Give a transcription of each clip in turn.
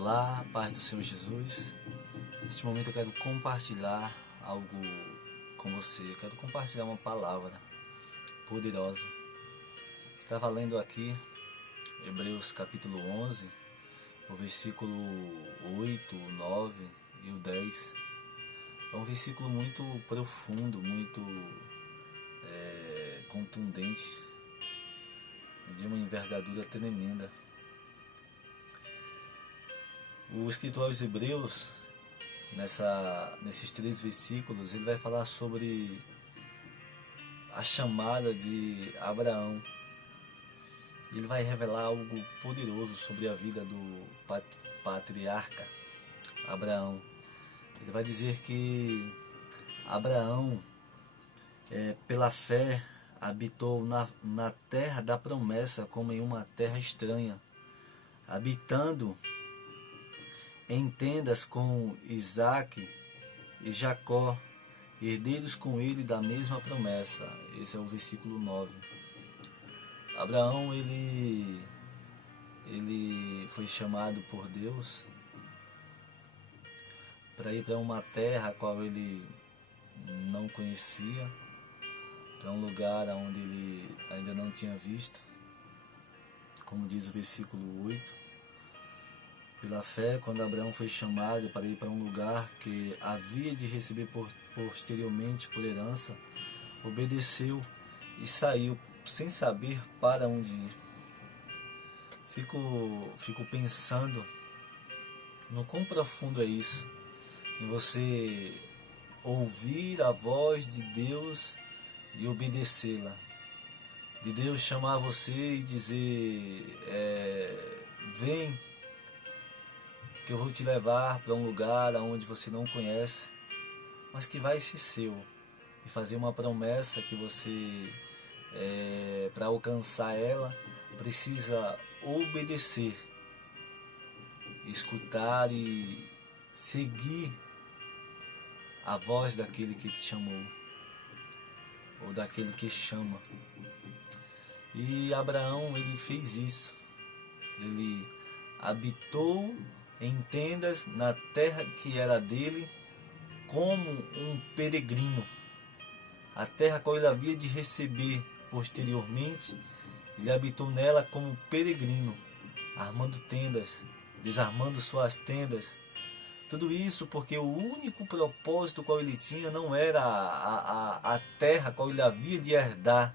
Olá, paz do Senhor Jesus. Neste momento eu quero compartilhar algo com você. Eu quero compartilhar uma palavra poderosa. Estava lendo aqui Hebreus capítulo 11, o versículo 8, o 9 e o 10. É um versículo muito profundo, muito contundente, de uma envergadura tremenda. O escritor aos Hebreus, nesses 3 versículos, ele vai falar sobre a chamada de Abraão. Ele vai revelar algo poderoso sobre a vida do patriarca Abraão. Ele vai dizer que Abraão, pela fé, habitou na terra da promessa como em uma terra estranha, habitando em tendas com Isaac e Jacó, herdeiros com ele da mesma promessa. Esse é o versículo 9. Abraão, ele foi chamado por Deus para ir para uma terra a qual ele não conhecia, para um lugar onde ele ainda não tinha visto, como diz o versículo 8. Pela fé, quando Abraão foi chamado para ir para um lugar que havia de receber posteriormente por herança, obedeceu e saiu sem saber para onde ir. Fico pensando no quão profundo é isso, em você ouvir a voz de Deus e obedecê-la. De Deus chamar você e dizer, vem, que eu vou te levar para um lugar onde você não conhece, mas que vai ser seu. E fazer uma promessa que você, para alcançar ela, precisa obedecer, escutar e seguir a voz daquele que te chamou, ou daquele que chama. E Abraão, ele fez isso. Ele habitou em tendas na terra que era dele, como um peregrino. A terra qual ele havia de receber posteriormente, ele habitou nela como peregrino, armando tendas, desarmando suas tendas. Tudo isso porque o único propósito qual ele tinha não era a terra qual ele havia de herdar,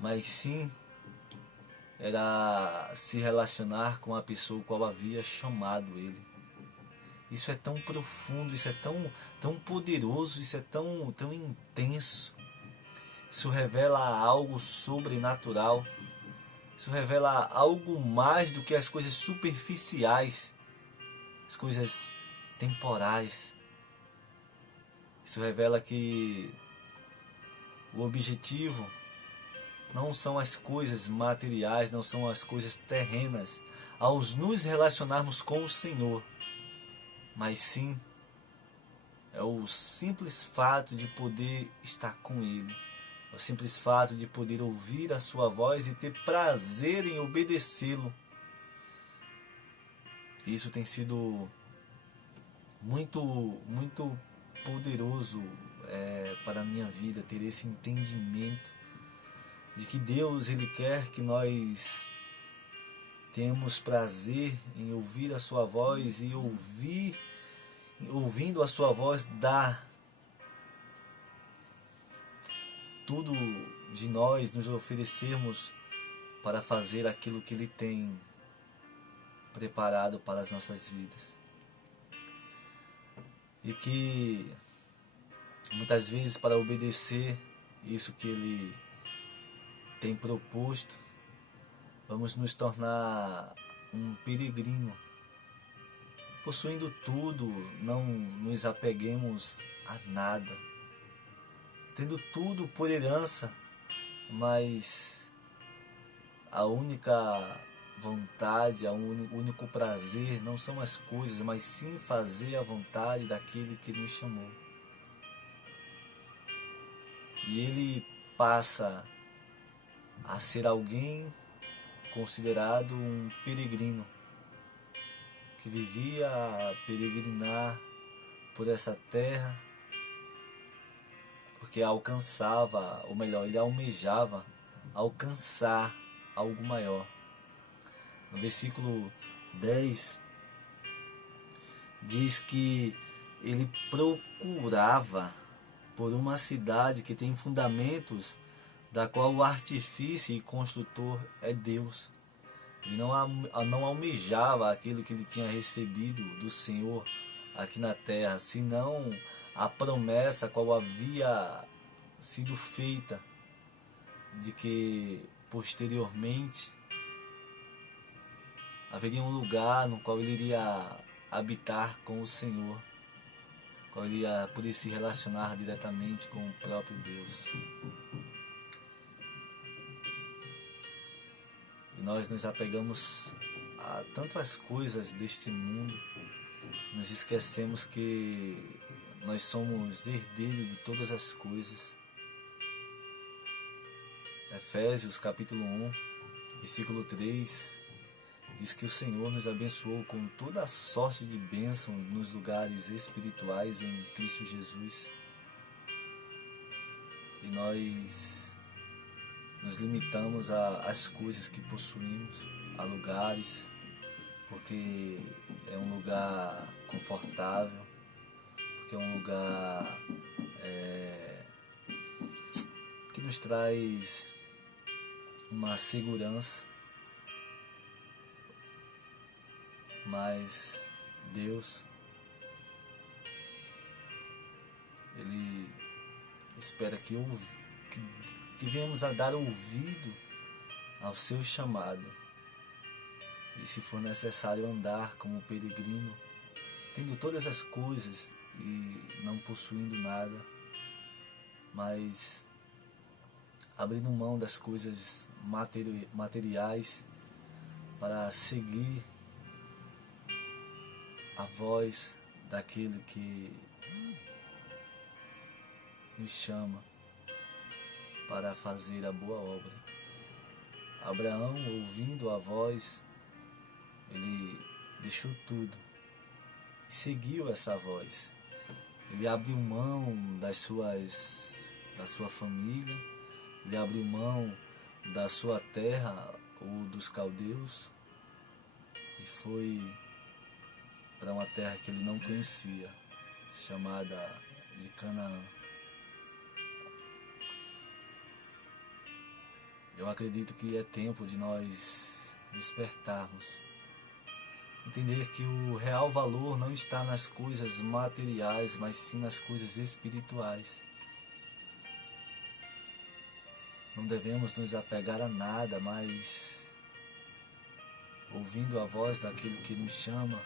mas sim era se relacionar com a pessoa qual havia chamado ele. Isso é tão profundo, isso é tão poderoso, isso é tão intenso. Isso revela algo sobrenatural. Isso revela algo mais do que as coisas superficiais, as coisas temporais. Isso revela que o objetivo não são as coisas materiais, não são as coisas terrenas, ao nos relacionarmos com o Senhor, mas sim é o simples fato de poder estar com Ele, é o simples fato de poder ouvir a sua voz e ter prazer em obedecê-lo. Isso tem sido muito poderoso para a minha vida, ter esse entendimento de que Deus, Ele quer que nós tenhamos prazer em ouvir a sua voz e ouvindo a sua voz, dar tudo de nós, nos oferecermos para fazer aquilo que Ele tem preparado para as nossas vidas. E que muitas vezes, para obedecer isso que Ele tem proposto, vamos nos tornar um peregrino. Possuindo tudo, não nos apeguemos a nada. Tendo tudo por herança, mas a única vontade, o único prazer não são as coisas, mas sim fazer a vontade daquele que nos chamou. E ele passa a ser alguém considerado um peregrino, que vivia a peregrinar por essa terra, porque alcançava, ou melhor, ele almejava alcançar algo maior. No versículo 10 diz que ele procurava por uma cidade que tem fundamentos, da qual o artifício e construtor é Deus. Ele não almejava aquilo que ele tinha recebido do Senhor aqui na terra, senão a promessa qual havia sido feita de que posteriormente haveria um lugar no qual ele iria habitar com o Senhor, qual ele iria poder se relacionar diretamente com o próprio Deus. E nós nos apegamos a tantas coisas deste mundo, nos esquecemos que nós somos herdeiros de todas as coisas. Efésios capítulo 1, versículo 3, diz que o Senhor nos abençoou com toda a sorte de bênçãos nos lugares espirituais em Cristo Jesus. E nós nos limitamos às coisas que possuímos, a lugares, porque é um lugar confortável, porque é um lugar que nos traz uma segurança. Mas Deus, Ele espera que venhamos a dar ouvido ao seu chamado. E se for necessário andar como peregrino, tendo todas as coisas e não possuindo nada, mas abrindo mão das coisas materiais para seguir a voz daquele que nos chama para fazer a boa obra. Abraão, ouvindo a voz, ele deixou tudo e seguiu essa voz. Ele abriu mão da sua família, ele abriu mão da sua terra ou dos caldeus e foi para uma terra que ele não conhecia, chamada de Canaã. Eu acredito que é tempo de nós despertarmos, entender que o real valor não está nas coisas materiais, mas sim nas coisas espirituais. Não devemos nos apegar a nada, mas ouvindo a voz daquele que nos chama,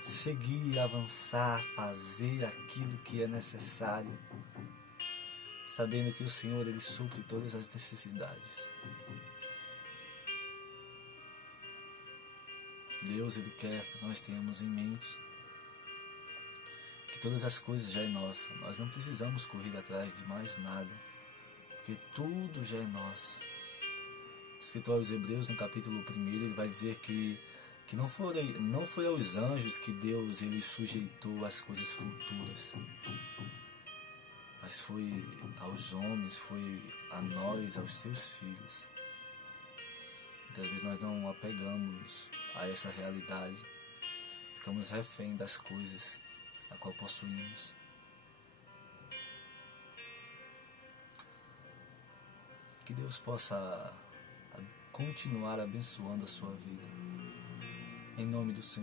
seguir, avançar, fazer aquilo que é necessário, sabendo que o Senhor, Ele supre todas as necessidades. Deus, Ele quer que nós tenhamos em mente que todas as coisas já é nossa. Nós não precisamos correr atrás de mais nada, porque tudo já é nosso. Escrito aos Hebreus, no capítulo 1, ele vai dizer que não foi aos anjos que Deus ele sujeitou as coisas futuras, mas foi aos homens, foi a nós, aos seus filhos. Muitas vezes nós não apegamos a essa realidade, ficamos refém das coisas a qual possuímos. Que Deus possa continuar abençoando a sua vida. Em nome do Senhor